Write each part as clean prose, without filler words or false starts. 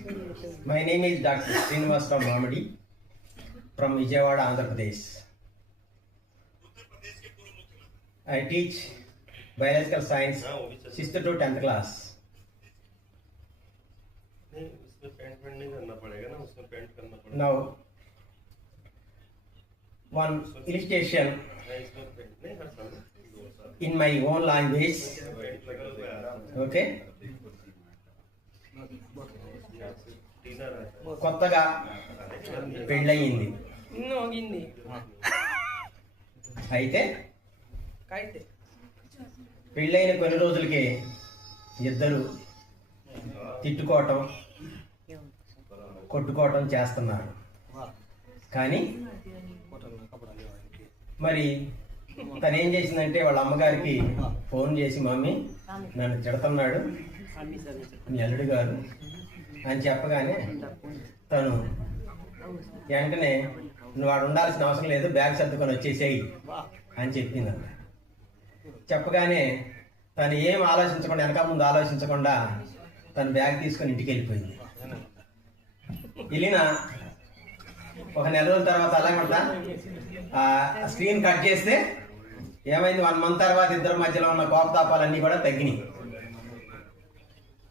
My name is Dr. Srinivasrao Mamadi from Vijayawada, Andhra Pradesh. I teach biological science 6th to 10th class. Now, one illustration in my own language. Okay. కొత్తగా పెళ్ళయింది. అయితే పెళ్ళైన కొన్ని రోజులకి ఇద్దరు తిట్టుకోవటం కొట్టుకోవటం చేస్తున్నారు. కానీ మరి తను ఏం చేసిందంటే వాళ్ళ అమ్మగారికి ఫోన్ చేసి, మమ్మీ నన్ను తిడుతున్నాడు మీ అల్లుడు గారు అని చెప్పగానే తను వెంటనే నువ్వు వాడు ఉండాల్సిన అవసరం లేదు, బ్యాగ్ సర్దుకొని వచ్చేసేయి అని చెప్పిందంట. చెప్పగానే తను ఏం ఆలోచించకుండా, వెనక ముందు ఆలోచించకుండా తను బ్యాగ్ తీసుకొని ఇంటికి వెళ్ళిపోయింది. వెళ్ళిన ఒక నెల రోజుల తర్వాత అలాగంట స్క్రీన్ కట్ చేస్తే ఏమైంది, 1 month తర్వాత ఇద్దరి మధ్యలో ఉన్న కోపతాపాలన్నీ కూడా తగ్గినాయి.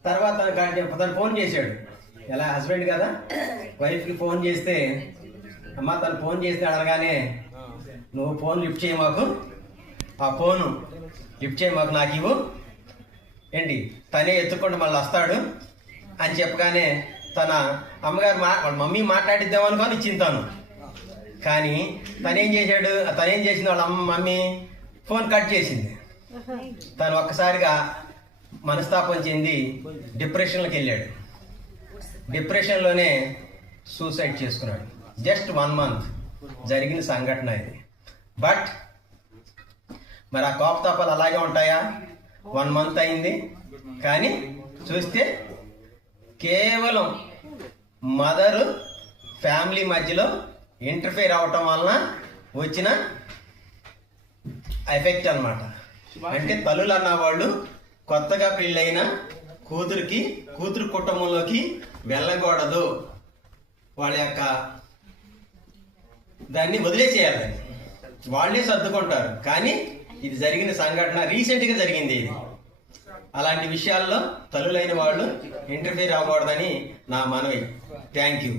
తర్వాత తను ఫోన్ చేశాడు, ఎలా హస్బెండ్ కదా, వైఫ్కి ఫోన్ చేస్తే, అమ్మ తను ఫోన్ చేస్తే అనగానే నువ్వు ఫోన్ లిఫ్ట్ చేయి మాకు, ఆ ఫోను లిఫ్ట్ చేయి మాకు, నాకు ఇవ్వు ఏంటి, తనే ఎత్తుకుంటూ మళ్ళీ వస్తాడు అని చెప్పగానే తన అమ్మగారు వాళ్ళ మమ్మీ మాట్లాడిద్దామనుకొని ఇచ్చింది తను. కానీ తనేం చేసింది, వాళ్ళ మమ్మీ ఫోన్ కట్ చేసింది. తను ఒక్కసారిగా మనస్తాపం చెంది డిప్రెషన్లోకి వెళ్ళాడు. డిప్రెషన్లోనే సూసైడ్ చేసుకున్నాడు. జస్ట్ 1 month జరిగిన సంఘటన ఇది. బట్ మరి ఆ కోపతాపాలు అలాగే ఉంటాయా? 1 month అయింది, కానీ చూస్తే కేవలం మదరు ఫ్యామిలీ మధ్యలో ఇంటర్ఫేర్ అవటం వలన వచ్చిన ఎఫెక్ట్ అన్నమాట. అంటే తల్లులు అన్న వాళ్ళు కొత్తగా పెళ్ళైన కూతురు కుటుంబంలోకి వెళ్ళకూడదు, వాళ్ళ యొక్క దాన్ని వదిలేసేయాలి, వాళ్ళే సర్దుకుంటారు. కానీ ఇది జరిగిన సంఘటన రీసెంట్గా జరిగింది. ఇది అలాంటి విషయాల్లో తల్లులైన వాళ్ళు ఇంటర్ఫీర్ అవ్వకూడదని నా మనవి. Thank you.